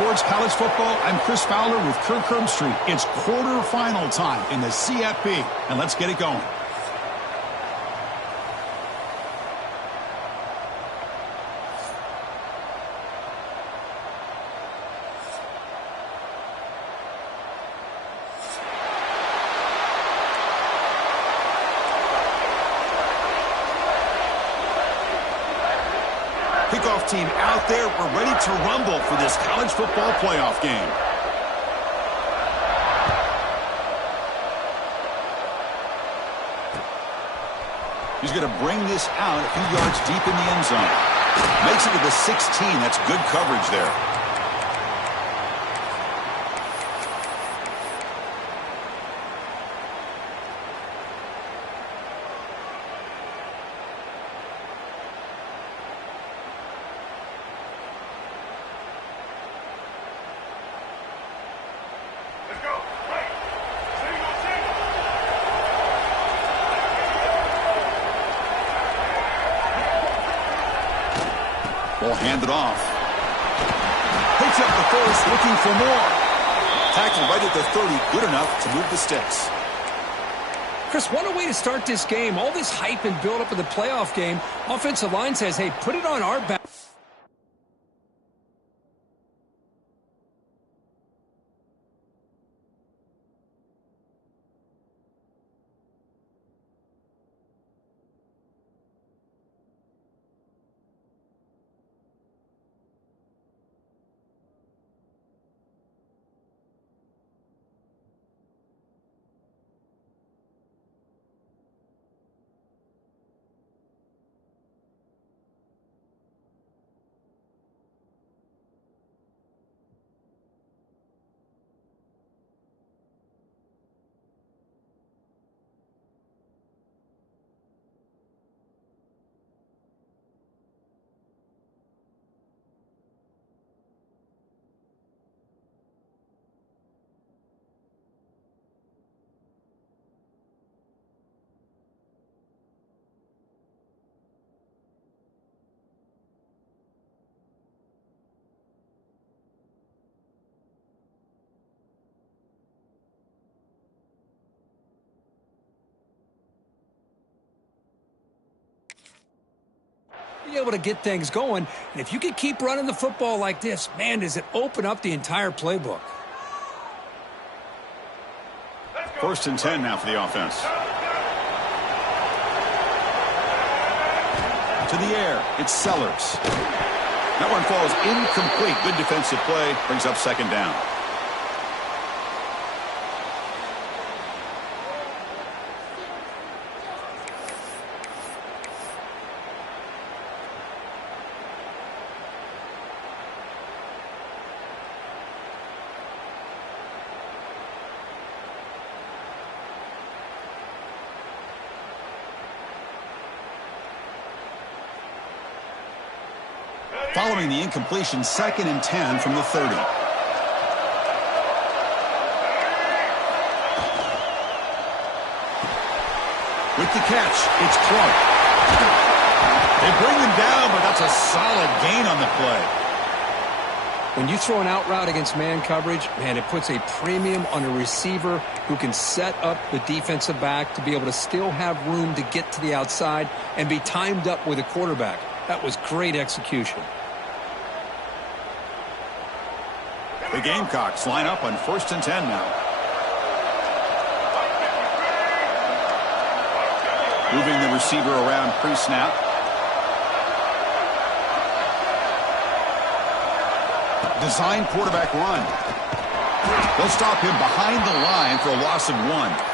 Sports College Football. I'm Chris Fowler with Kirk Herbstreit. It's quarterfinal time in the CFP, and let's get it going. Kickoff team out there. We're ready to rumble for this college football playoff game. He's going to bring this out a few yards deep in the end zone. Makes it to the 16. That's good coverage there. Ball handed off. Picks up the first, looking for more. Tackle right at the 30, good enough to move the sticks. Chris, what a way to start this game. All this hype and build up of the playoff game. Offensive line says, hey, put it on our back. Be able to get things going. And if you can keep running the football like this, man, does it open up the entire playbook. First and 10 now for the offense. To the air, it's Sellers. That one falls incomplete. Good defensive play, brings up second down. Following the incompletion, second and 10 from the 30. With the catch, it's Clark. They bring him down, but that's a solid gain on the play. When you throw an out route against man coverage, man, it puts a premium on a receiver who can set up the defensive back to be able to still have room to get to the outside and be timed up with a quarterback. That was great execution. The Gamecocks line up on first and 10 now. Moving the receiver around pre-snap. Design quarterback run. They'll stop him behind the line for a loss of 1.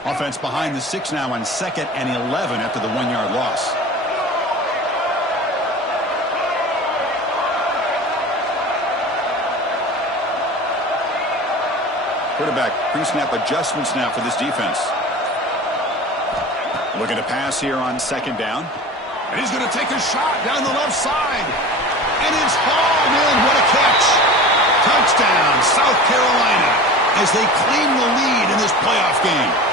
Offense behind the 6 now on 2nd and 11 after the 1-yard loss. Quarterback pre-snap adjustments now for this defense. Looking to pass here on 2nd down. And he's going to take a shot down the left side. And it's hauled in. What a catch. Touchdown, South Carolina, as they claim the lead in this playoff game.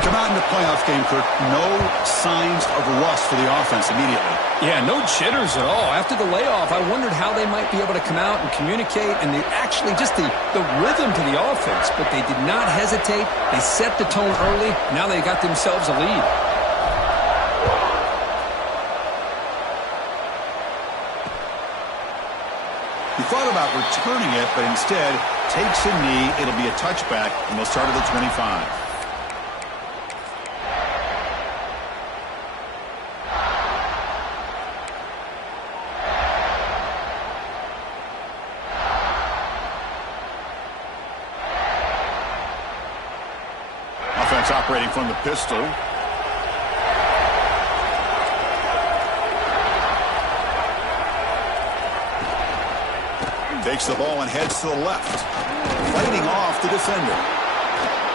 Come out in the playoff game, Kirk. No signs of rust for the offense immediately. Yeah, no jitters at all. After the layoff, I wondered how they might be able to come out and communicate and actually just the rhythm to the offense. But they did not hesitate. They set the tone early. Now they got themselves a lead. He thought about returning it, but instead takes a knee. It'll be a touchback, and they'll start at the 25. Offense operating from the pistol. Takes the ball and heads to the left. Fighting off the defender.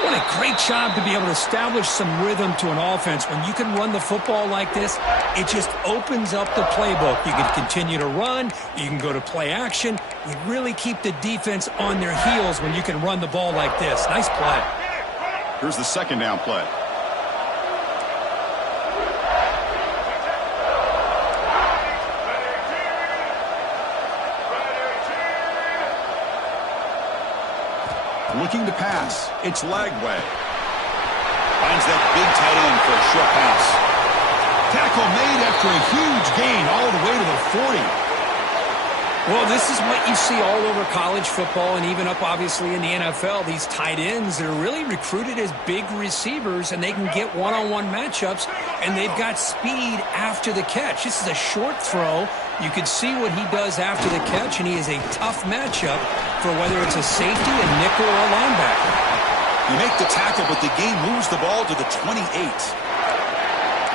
What a great job to be able to establish some rhythm to an offense. When you can run the football like this, it just opens up the playbook. You can continue to run. You can go to play action. You really keep the defense on their heels when you can run the ball like this. Nice play. Here's the second down play. Looking to pass. It's Lagway. Finds that big tight end for a short pass. Tackle made after a huge gain all the way to the 40. Well, this is what you see all over college football and even up, obviously, in the NFL. These tight ends, they're really recruited as big receivers, and they can get one-on-one matchups, and they've got speed after the catch. This is a short throw. You can see what he does after the catch, and he is a tough matchup for whether it's a safety, a nickel, or a linebacker. You make the tackle, but the game moves the ball to the 28.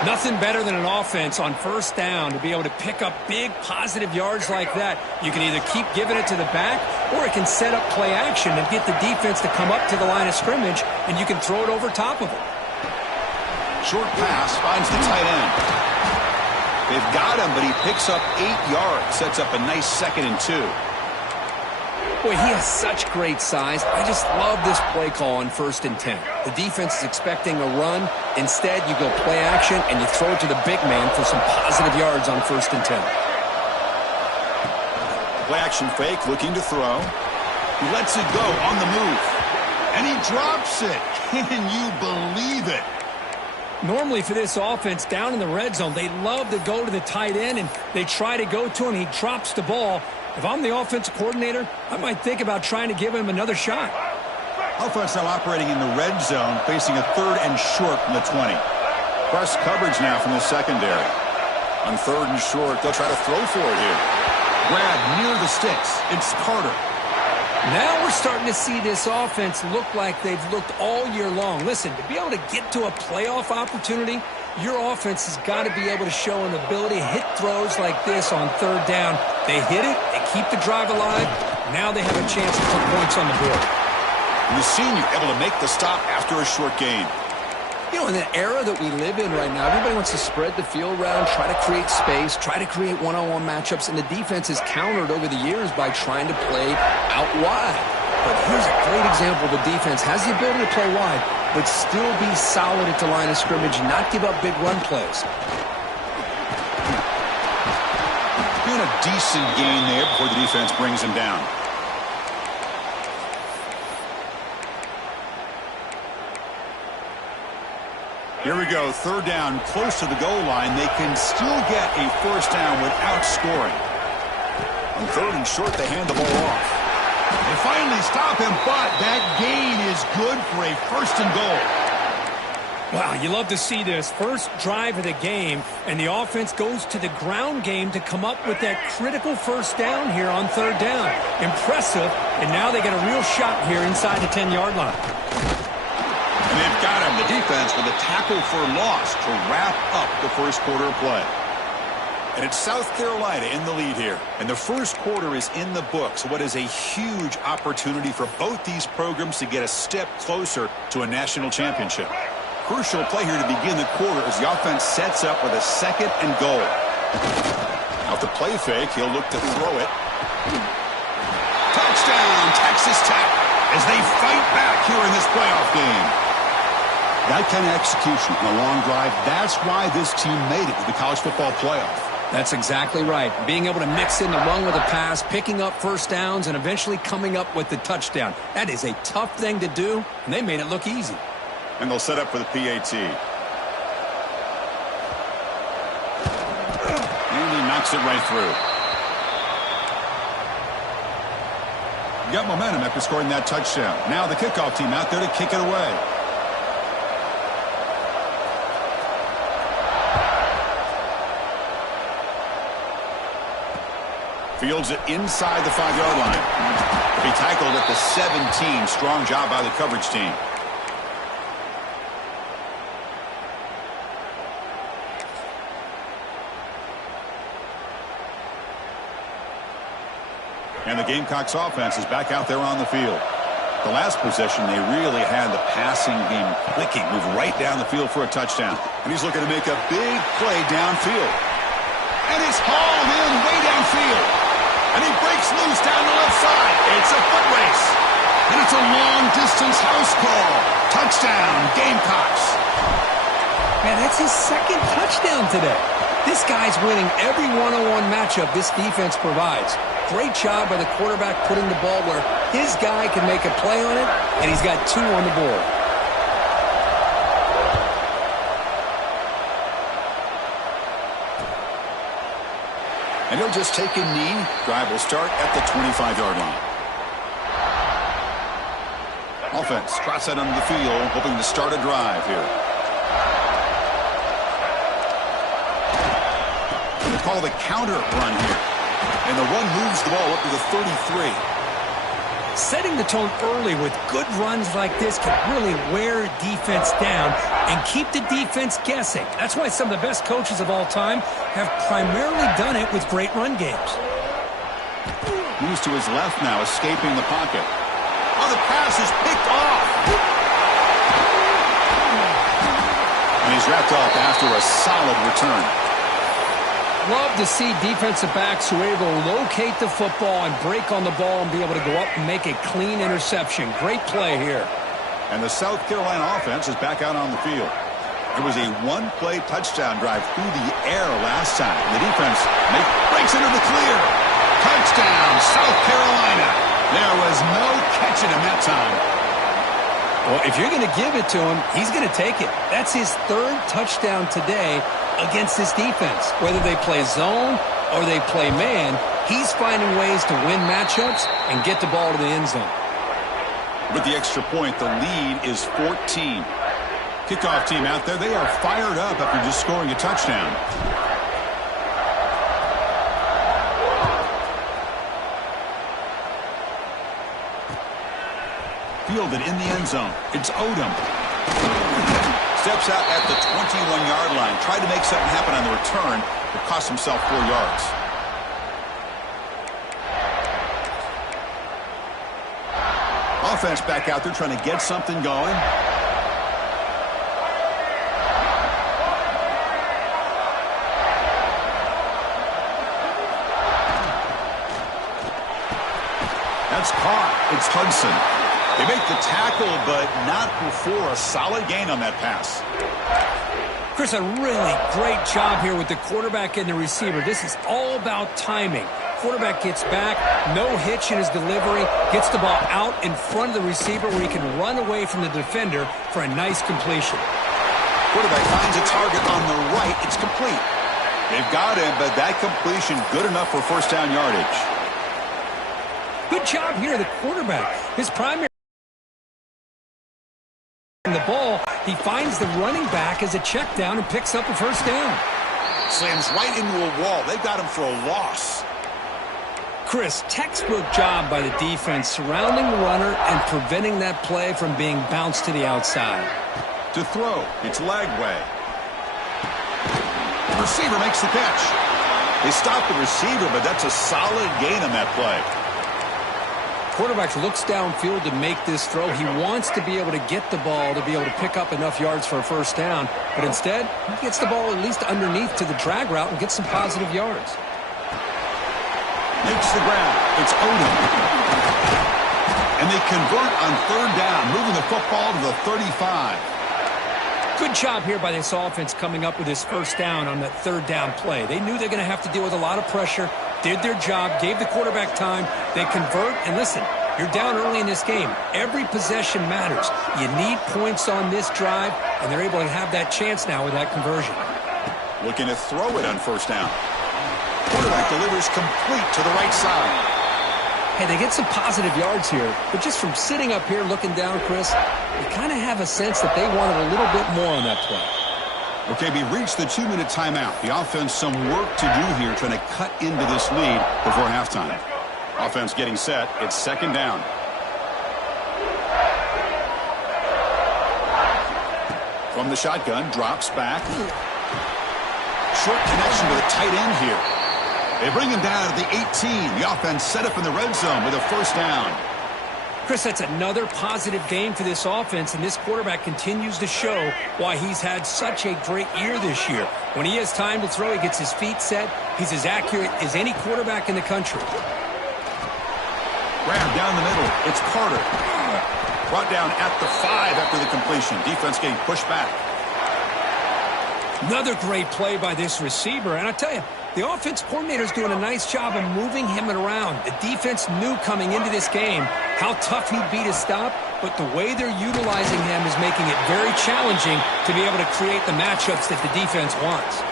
Nothing better than an offense on first down to be able to pick up big positive yards like that. You can either keep giving it to the back, or it can set up play action and get the defense to come up to the line of scrimmage, and you can throw it over top of it. Short pass finds the tight end. They've got him, but he picks up 8 yards. Sets up a nice 2nd and 2. Boy, he has such great size. I just love this play call on 1st and 10. The defense is expecting a run. Instead, you go play action, and you throw it to the big man for some positive yards on 1st and 10. Play action fake, looking to throw. He lets it go on the move. And he drops it. Can you believe it? Normally for this offense, down in the red zone, they love to go to the tight end, and they try to go to him. He drops the ball. If I'm the offensive coordinator, I might think about trying to give him another shot. Offense now operating in the red zone, facing a 3rd and short from the 20. Press coverage now from the secondary. On 3rd and short, they'll try to throw for it here. Brad near the sticks. It's Carter. Now we're starting to see this offense look like they've looked all year long. Listen, to be able to get to a playoff opportunity, your offense has got to be able to show an ability to hit throws like this on 3rd down. They hit it, they keep the drive alive. Now they have a chance to put points on the board. And the senior able to make the stop after a short gain. You know, in the era that we live in right now, everybody wants to spread the field around, try to create space, try to create one-on-one matchups, and the defense is countered over the years by trying to play out wide. But here's a great example. The defense has the ability to play wide, but still be solid at the line of scrimmage and not give up big run plays. Doing a decent gain there before the defense brings him down. Here we go, 3rd down, close to the goal line. They can still get a 1st down without scoring. On 3rd and short, they hand the ball off. They finally stop him, but that gain is good for a 1st and goal. Wow, you love to see this. First drive of the game, and the offense goes to the ground game to come up with that critical 1st down here on 3rd down. Impressive, and now they got a real shot here inside the 10-yard line. And they've got him, the defense, with a tackle for loss to wrap up the 1st quarter of play. And it's South Carolina in the lead here. And the 1st quarter is in the books. What is a huge opportunity for both these programs to get a step closer to a national championship. Crucial play here to begin the quarter as the offense sets up with a 2nd and goal. Out the play fake, he'll look to throw it. Touchdown, Texas Tech, as they fight back here in this playoff game. That kind of execution on a long drive, that's why this team made it to the college football playoff. That's exactly right. Being able to mix in the run with a pass, picking up first downs, and eventually coming up with the touchdown. That is a tough thing to do, and they made it look easy. And they'll set up for the PAT. And he knocks it right through. Got momentum after scoring that touchdown. Now the kickoff team out there to kick it away. Fields it inside the 5-yard line. He tackled at the 17. Strong job by the coverage team. And the Gamecocks offense is back out there on the field. The last possession, they really had the passing game clicking. Moved right down the field for a touchdown. And he's looking to make a big play downfield. And it's hauled in way downfield. And he breaks loose down the left side. It's a foot race. And it's a long-distance house call. Touchdown, Gamecocks. Man, that's his second touchdown today. This guy's winning every one-on-one matchup this defense provides. Great job by the quarterback putting the ball where his guy can make a play on it, and he's got 2 on the board. And he'll just take a knee. Drive will start at the 25-yard line. Offense trots out onto the field, hoping to start a drive here. They call the counter run here. And the run moves the ball up to the 33. Setting the tone early with good runs like this can really wear defense down and keep the defense guessing. That's why some of the best coaches of all time have primarily done it with great run games. Moves to his left now, escaping the pocket. Oh, the pass is picked off. And he's wrapped up after a solid return. Love to see defensive backs who are able to locate the football and break on the ball and be able to go up and make a clean interception. Great play here. And the South Carolina offense is back out on the field. It was a one-play touchdown drive through the air last time. The defense breaks into the clear. Touchdown, South Carolina. There was no catching him that time. Well, if you're going to give it to him, he's going to take it. That's his 3rd touchdown today against this defense. Whether they play zone or they play man, he's finding ways to win matchups and get the ball to the end zone. With the extra point, the lead is 14. Kickoff team out there, they are fired up after just scoring a touchdown. Fielded in the end zone. It's Odom. Steps out at the 21-yard line. Tried to make something happen on the return, but cost himself 4 yards. Offense back out there trying to get something going. That's caught. It's Hudson. They make the tackle, but not before a solid gain on that pass. Chris, a really great job here with the quarterback and the receiver. This is all about timing. Quarterback gets back, no hitch in his delivery, gets the ball out in front of the receiver where he can run away from the defender for a nice completion. Quarterback finds a target on the right. It's complete. They've got him, but that completion good enough for first down yardage. Good job here, the quarterback. His primary the ball, he finds the running back as a check down and picks up a first down. Slams right into a wall. They've got him for a loss. Chris, textbook job by the defense surrounding the runner and preventing that play from being bounced to the outside. To throw, it's Lagway. The receiver makes the catch. They stop the receiver, but that's a solid gain on that play. Quarterback looks downfield to make this throw. He wants to be able to get the ball to be able to pick up enough yards for a first down. But instead, he gets the ball at least underneath to the drag route and gets some positive yards. Makes the grab. It's Odom. And they convert on third down, moving the football to the 35. Good job here by this offense coming up with this first down on that third down play. They knew they're going to have to deal with a lot of pressure, did their job, gave the quarterback time. They convert, and listen, you're down early in this game. Every possession matters. You need points on this drive, and they're able to have that chance now with that conversion. Looking to throw it on first down. Quarterback delivers complete to the right side. Hey, they get some positive yards here, but just from sitting up here looking down, Chris, you kind of have a sense that they wanted a little bit more on that play. Okay, we reached the 2-minute timeout. The offense some work to do here trying to cut into this lead before halftime. Offense getting set. It's second down. From the shotgun, drops back. Short connection with a tight end here. They bring him down to the 18. The offense set up in the red zone with a first down. Chris, that's another positive game for this offense, and this quarterback continues to show why he's had such a great year this year. When he has time to throw, he gets his feet set. He's as accurate as any quarterback in the country. Grab down the middle. It's Carter. Brought down at the 5 after the completion. Defense getting pushed back. Another great play by this receiver, and I tell you, the offense coordinator's doing a nice job of moving him around. The defense knew coming into this game how tough he'd be to stop, but the way they're utilizing him is making it very challenging to be able to create the matchups that the defense wants.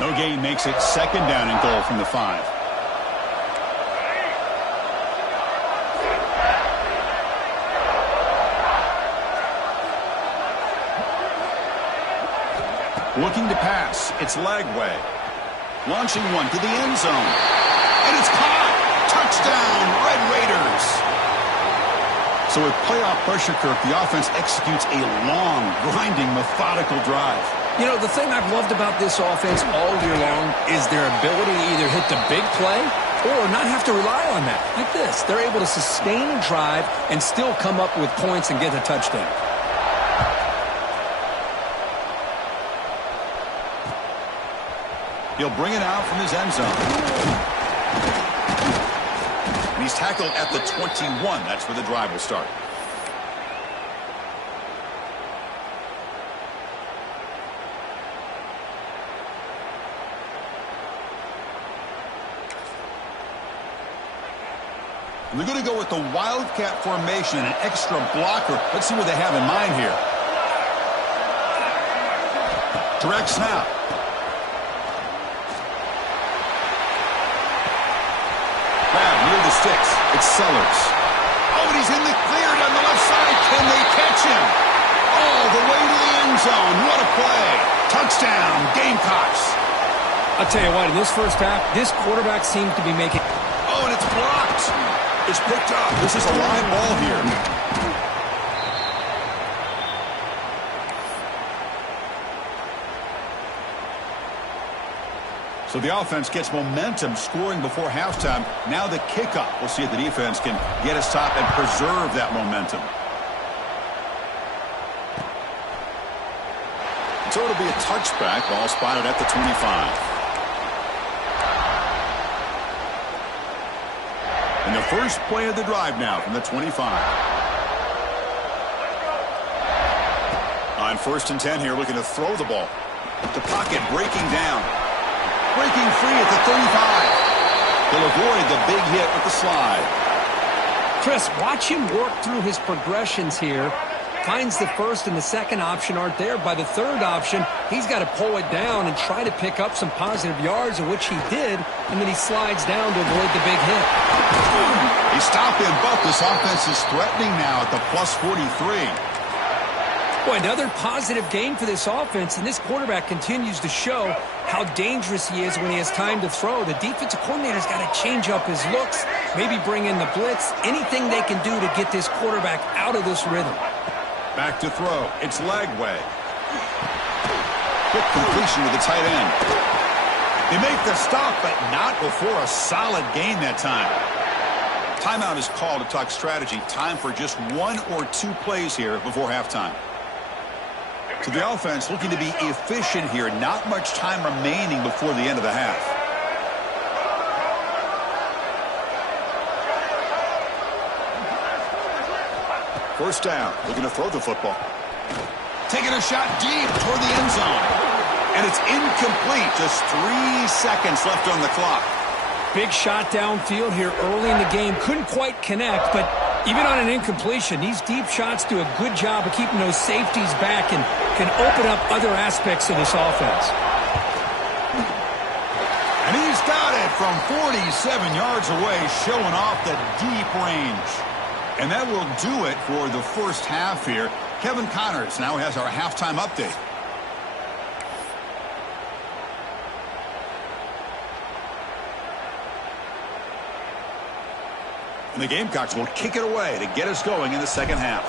No gain makes it second down and goal from the 5. Looking to pass. It's Lagway. Launching one to the end zone. And it's caught. Touchdown, Red Raiders. So with playoff pressure, Kirk, the offense executes a long, grinding, methodical drive. You know, the thing I've loved about this offense all year long is their ability to either hit the big play or not have to rely on that. Like this, they're able to sustain a drive and still come up with points and get a touchdown. He'll bring it out from his end zone. And he's tackled at the 21. That's where the drive will start. And they're going to go with the Wildcat formation and an extra blocker. Let's see what they have in mind here. Direct snap. Near the sticks. It's Sellers. Oh, and he's in the clear down the left side. Can they catch him? All the way to the end zone. What a play. Touchdown, Gamecocks. I'll tell you what, in this first half, this quarterback seems to be making... Oh, and it's blocked. It's picked up. This is a live ball here. So the offense gets momentum scoring before halftime. Now the kickoff. We'll see if the defense can get a stop and preserve that momentum. So it'll be a touchback. Ball spotted at the 25. And the first play of the drive now from the 25. On 1st and 10 here, looking to throw the ball. The pocket breaking down. Breaking free at the 35. He'll avoid the big hit with the slide. Chris, watch him work through his progressions here. Finds the first and the second option aren't there. By the third option, he's got to pull it down and try to pick up some positive yards, of which he did, and then he slides down to avoid the big hit. He stopped him, but this offense is threatening now at the plus 43. Boy, another positive game for this offense, and this quarterback continues to show how dangerous he is when he has time to throw. The defensive coordinator's got to change up his looks, maybe bring in the blitz, anything they can do to get this quarterback out of this rhythm. Back to throw. It's Lagway. Quick completion with the tight end. They make the stop, but not before a solid gain that time. Timeout is called to talk strategy. Time for just 1 or 2 plays here before halftime. So the offense looking to be efficient here. Not much time remaining before the end of the half. First down. Looking to throw the football. Taking a shot deep toward the end zone. And it's incomplete. Just 3 seconds left on the clock. Big shot downfield here early in the game. Couldn't quite connect, but even on an incompletion, these deep shots do a good job of keeping those safeties back and can open up other aspects of this offense. And he's got it from 47 yards away, showing off the deep range. And that will do it for the first half here. Kevin Connors now has our halftime update. And the Gamecocks will kick it away to get us going in the second half.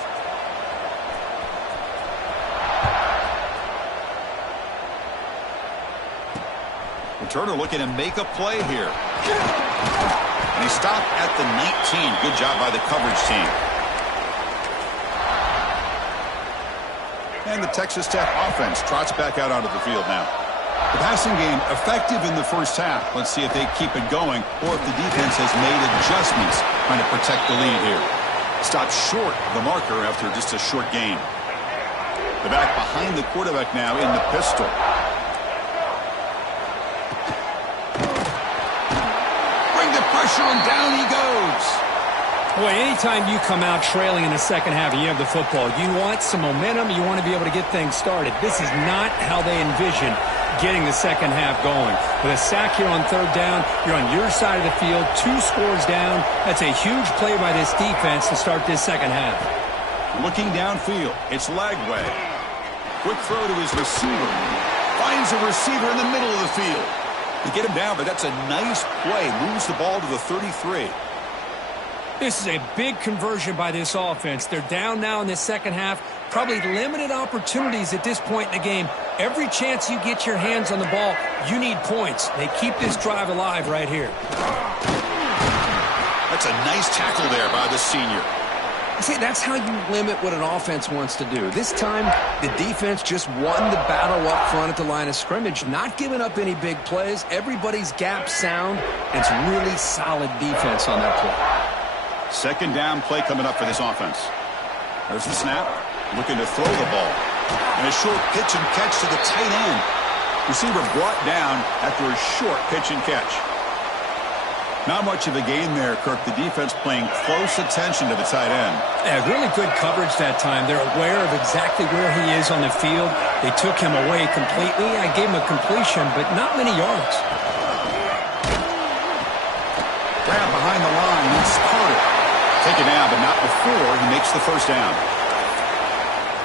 Turner looking to make a play here. And he stopped at the 19. Good job by the coverage team. And the Texas Tech offense trots back out onto the field now. The passing game effective in the first half. Let's see if they keep it going or if the defense has made adjustments trying to protect the lead here. Stopped short of the marker after just a short gain. The back behind the quarterback now in the pistol. Bring the pressure and down he goes. Boy, anytime you come out trailing in the second half and you have the football, you want some momentum. You want to be able to get things started. This is not how they envision getting the second half going. With a sack here on third down, you're on your side of the field, 2 scores down. That's a huge play by this defense to start this second half. Looking downfield, it's Lagway. Quick throw to his receiver. Finds a receiver in the middle of the field. To get him down, but that's a nice play. Moves the ball to the 33. This is a big conversion by this offense. They're down now in the second half. Probably limited opportunities at this point in the game. Every chance you get your hands on the ball, you need points. They keep this drive alive right here. That's a nice tackle there by the senior. See, that's how you limit what an offense wants to do. This time, the defense just won the battle up front at the line of scrimmage, not giving up any big plays. Everybody's gap sound. It's really solid defense on that play. Second down play coming up for this offense. There's the snap. Looking to throw the ball. And a short pitch and catch to the tight end. Receiver brought down after a short pitch and catch. Not much of a gain there, Kirk. The defense paying close attention to the tight end. Yeah, really good coverage that time. They're aware of exactly where he is on the field. They took him away completely. I gave him a completion, but not many yards. Grab behind the line. It's Carter. Taken down, but not before he makes the first down.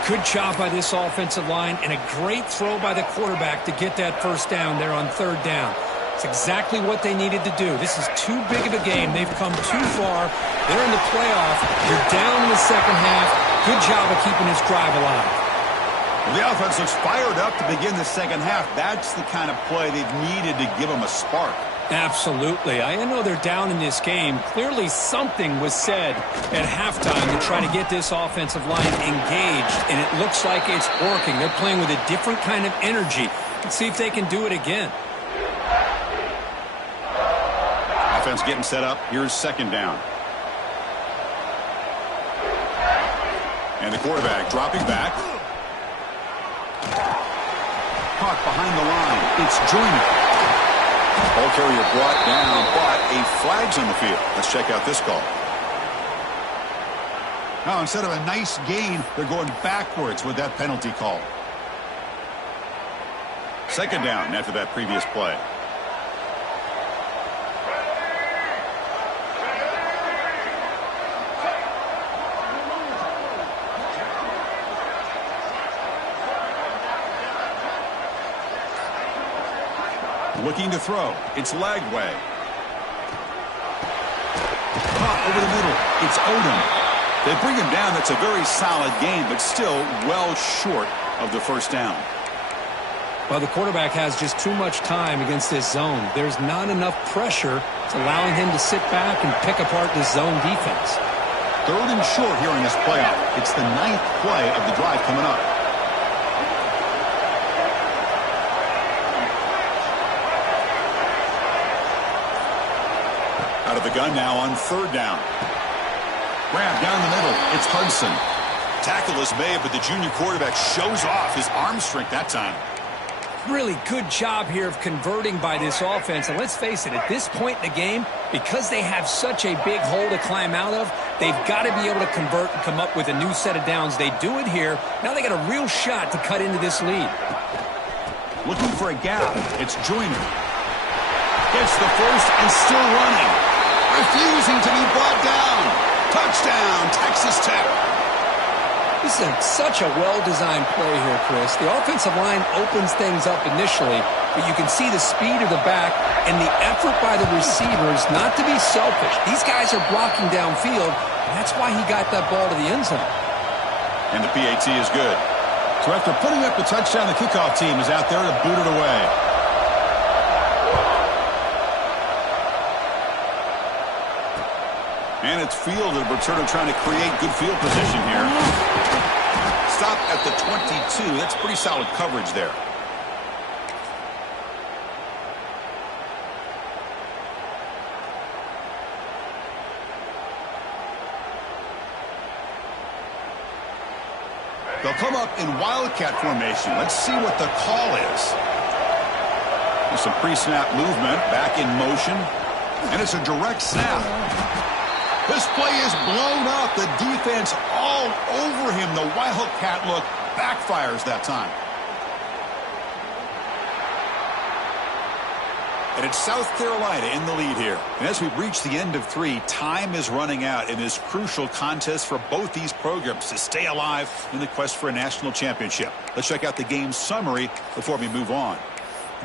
Good job by this offensive line, and a great throw by the quarterback to get that first down there on third down. It's exactly what they needed to do. This is too big of a game. They've come too far. They're in the playoff. You're down in the second half. Good job of keeping this drive alive. Well, the offense looks fired up to begin the second half. That's the kind of play they've needed to give them a spark. Absolutely. I know they're down in this game. Clearly something was said at halftime to try to get this offensive line engaged, and it looks like it's working. They're playing with a different kind of energy. Let's see if they can do it again. Offense getting set up. Here's second down. And the quarterback dropping back. Caught behind the line. It's Joyner. Ball carrier brought down, but a flag's on the field. Let's check out this call. Now, instead of a nice gain, they're going backwards with that penalty call. Second down after that previous play. Looking to throw. It's Lagway. Caught over the middle. It's Odom. They bring him down. That's a very solid game, but still well short of the first down. Well, the quarterback has just too much time against this zone. There's not enough pressure. It's allowing him to sit back and pick apart this zone defense. Third and short here in this playoff. It's the 9th play of the drive coming up. Out of the gun now on third down. Grab down the middle. It's Hudson. Tackle is made, but the junior quarterback shows off his arm strength that time. Really good job here of converting by this offense. And let's face it, at this point in the game, because they have such a big hole to climb out of, they've got to be able to convert and come up with a new set of downs. They do it here. Now they got a real shot to cut into this lead. Looking for a gap. It's Joyner. Gets the first and still running. Refusing to be brought down. Touchdown, Texas Tech. This is such a well-designed play here, Chris. The offensive line opens things up initially, but you can see the speed of the back and the effort by the receivers not to be selfish. These guys are blocking downfield, and that's why he got that ball to the end zone. And the PAT is good. So after putting up the touchdown, the kickoff team is out there to boot it away. And it's fielded. We're sort of trying to create good field position here. Stop at the 22. That's pretty solid coverage there. They'll come up in wildcat formation. Let's see what the call is. There's some pre-snap movement, back in motion, and it's a direct snap. This play is blown up. The defense all over him. The wildcat look backfires that time. And it's South Carolina in the lead here. And as we reach the end of 3, time is running out in this crucial contest for both these programs to stay alive in the quest for a national championship. Let's check out the game summary before we move on.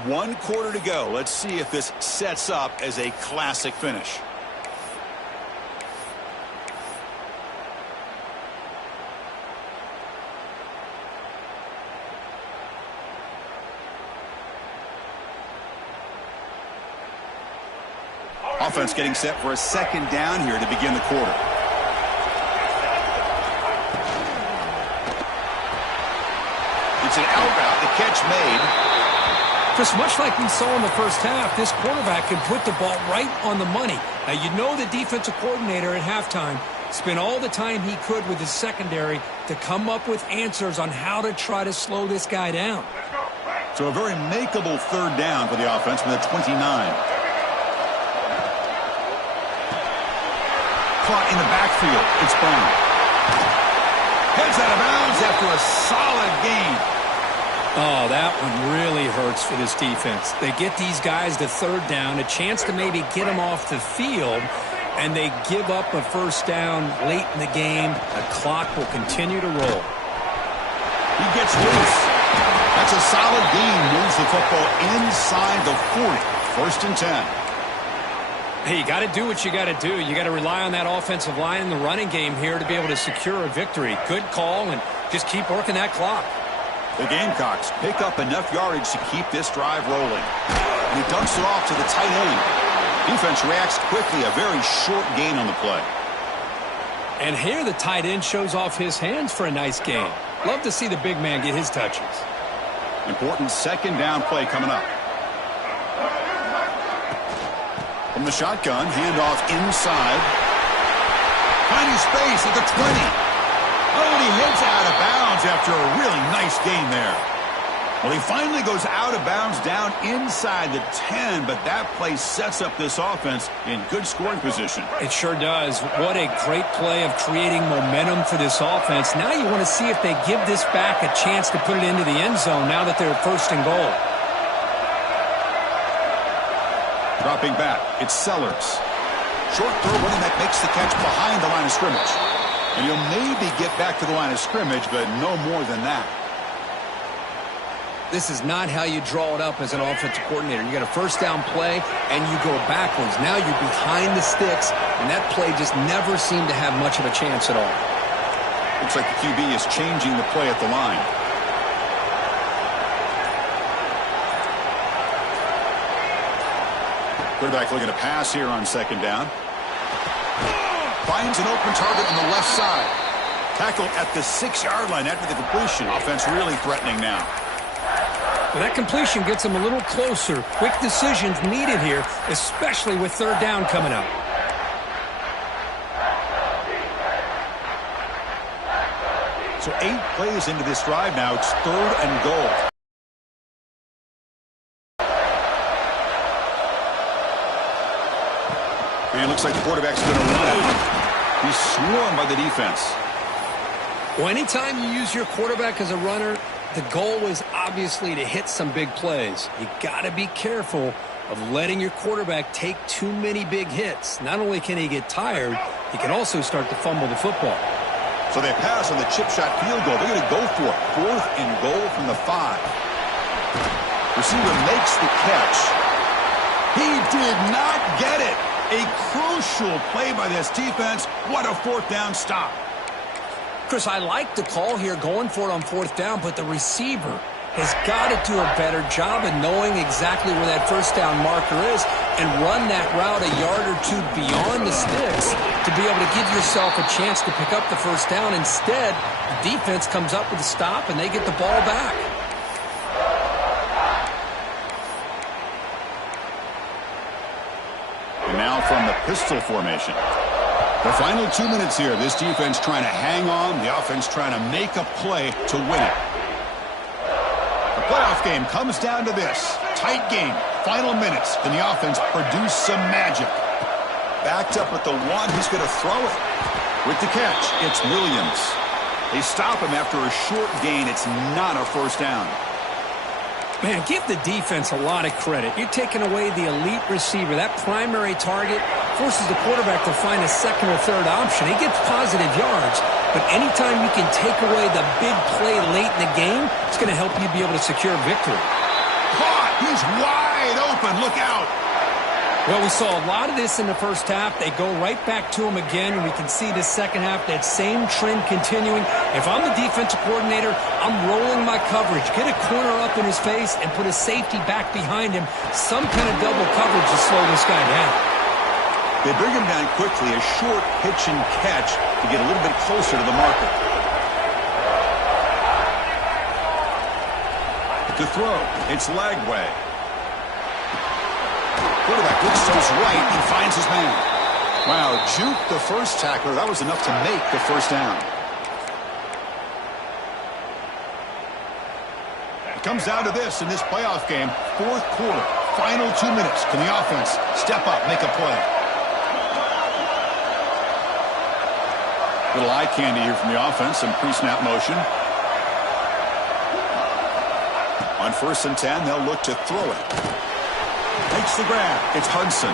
1 quarter to go. Let's see if this sets up as a classic finish. Offense getting set for a second down here to begin the quarter. It's an out route. The catch made. Chris, much like we saw in the first half, this quarterback can put the ball right on the money. Now, you know the defensive coordinator at halftime spent all the time he could with his secondary to come up with answers on how to try to slow this guy down. So a very makeable third down for the offense from the 29. Caught in the backfield. It's Brown. Heads out of bounds after a solid gain. Oh, that one really hurts for this defense. They get these guys to third down, a chance to maybe get them off the field, and they give up a first down late in the game. The clock will continue to roll. He gets loose. That's a solid gain. Moves the football inside the 40. 1st and 10. Hey, you got to do what you got to do. You got to rely on that offensive line in the running game here to be able to secure a victory. Good call, and just keep working that clock. The Gamecocks pick up enough yardage to keep this drive rolling. And he dumps it off to the tight end. Defense reacts quickly. A very short gain on the play. And here the tight end shows off his hands for a nice gain. Love to see the big man get his touches. Important second down play coming up. From the shotgun, handoff inside. Finding space at the 20. Oh, and he heads out of bounds after a really nice gain there. Well, he finally goes out of bounds down inside the 10, but that play sets up this offense in good scoring position. It sure does. What a great play of creating momentum for this offense. Now you want to see if they give this back a chance to put it into the end zone now that they're 1st and goal. Dropping back, it's Sellers. Short throw running that makes the catch behind the line of scrimmage. And he'll maybe get back to the line of scrimmage, but no more than that. This is not how you draw it up as an offensive coordinator. You got a first down play, and you go backwards. Now you're behind the sticks, and that play just never seemed to have much of a chance at all. Looks like the QB is changing the play at the line. Quarterback looking to pass here on second down. Finds an open target on the left side. Tackle at the 6-yard line after the completion. Offense really threatening now. Well, that completion gets them a little closer. Quick decisions needed here, especially with third down coming up. So 8 plays into this drive now. It's 3rd and goal. And it looks like the quarterback's going to run it. He's swarmed by the defense. Well, anytime you use your quarterback as a runner, the goal is obviously to hit some big plays. You got to be careful of letting your quarterback take too many big hits. Not only can he get tired, he can also start to fumble the football. So they pass on the chip shot field goal. They're going to go for it. 4th and goal from the 5. Receiver makes the catch. He did not get it. A crucial play by this defense. What a 4th down stop. Chris, I like the call here going for it on 4th down, but the receiver has got to do a better job of knowing exactly where that 1st down marker is and run that route a yard or 2 beyond the sticks to be able to give yourself a chance to pick up the 1st down. Instead, the defense comes up with a stop and they get the ball back. And now from the pistol formation. The final 2 minutes here. This defense trying to hang on. The offense trying to make a play to win it. The playoff game comes down to this. Tight game. Final minutes. And the offense produced some magic. Backed up at the 1. He's going to throw it. With the catch, it's Williams. They stop him after a short gain. It's not a 1st down. Man, give the defense a lot of credit. You're taking away the elite receiver. That primary target forces the quarterback to find a 2nd or 3rd option. He gets positive yards, but anytime you can take away the big play late in the game, it's going to help you be able to secure victory. Caught! He's wide open. Look out! Well, we saw a lot of this in the 1st half. They go right back to him again, and we can see the 2nd half, that same trend continuing. If I'm the defensive coordinator, I'm rolling my coverage. Get a corner up in his face and put a safety back behind him. Some kind of double coverage to slow this guy down. They bring him down quickly, a short pitch and catch to get a little bit closer to the marker. To throw, it's Lagway. Quarterback looks to his right and finds his man. Wow, juke the 1st tackler. That was enough to make the 1st down. It comes down to this in this playoff game. 4th quarter, final 2 minutes. Can the offense step up, make a play? Little eye candy here from the offense, some pre-snap motion. On 1st and 10, they'll look to throw it. Makes the grab. It's Hudson.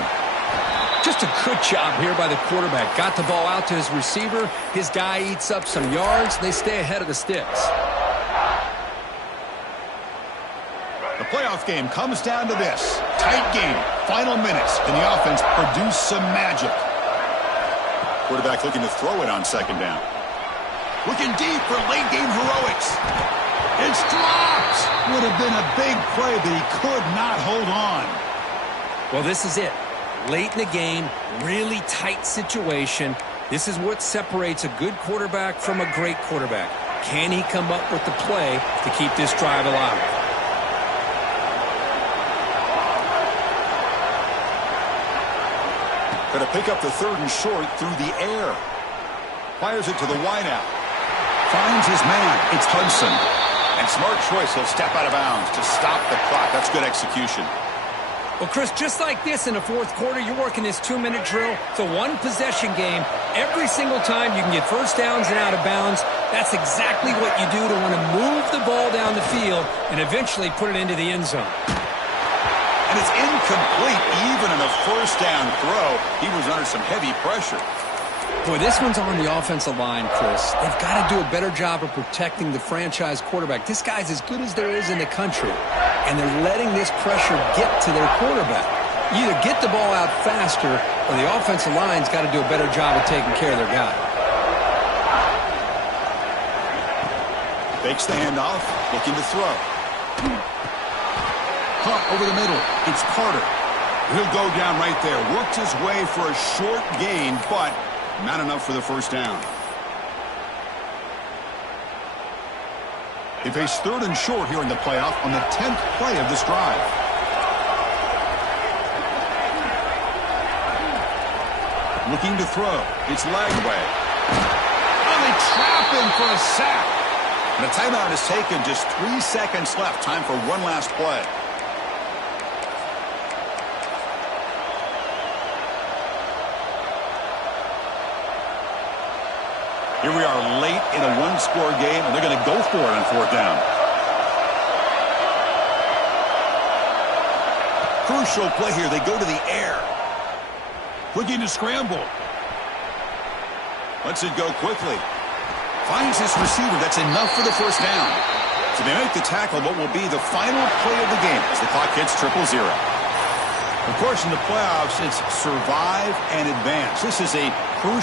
Just a good job here by the quarterback. Got the ball out to his receiver. His guy eats up some yards. They stay ahead of the sticks. The playoff game comes down to this. Tight game. Final minutes. And the offense produced some magic. Quarterback looking to throw it on 2nd down. Looking deep for late game heroics. It's dropped. Would have been a big play, but he could not hold on. Well, this is it. Late in the game, really tight situation. This is what separates a good quarterback from a great quarterback. Can he come up with the play to keep this drive alive? Going to pick up the 3rd and short through the air. Fires it to the wideout. Finds his man. It's Hudson. And smart choice. He'll step out of bounds to stop the clock. That's good execution. Well, Chris, just like this in the 4th quarter, you're working this 2-minute drill. It's a 1-possession game. Every single time you can get 1st downs and out of bounds. That's exactly what you do to want to move the ball down the field and eventually put it into the end zone. And it's incomplete. Even in a 1st down throw, he was under some heavy pressure. Boy, this one's on the offensive line, Chris. They've got to do a better job of protecting the franchise quarterback. This guy's as good as there is in the country, and they're letting this pressure get to their quarterback. You either get the ball out faster, or the offensive line's got to do a better job of taking care of their guy. Fakes the handoff, looking to throw. Caught over the middle. It's Carter. He'll go down right there. Worked his way for a short gain, but not enough for the 1st down. They face 3rd and short here in the playoff on the 10th play of this drive. Looking to throw. It's Lagway. Oh, they trap him for a sack. And a timeout is taken. Just 3 seconds left. Time for one last play. Here we are late in a one-score game, and they're going to go for it on fourth down. Crucial play here. They go to the air. Looking to scramble. Lets it go quickly. Finds his receiver. That's enough for the first down. So they make the tackle, what will be the final play of the game as the clock hits 0-0. Of course, in the playoffs, it's survive and advance. This is a crucial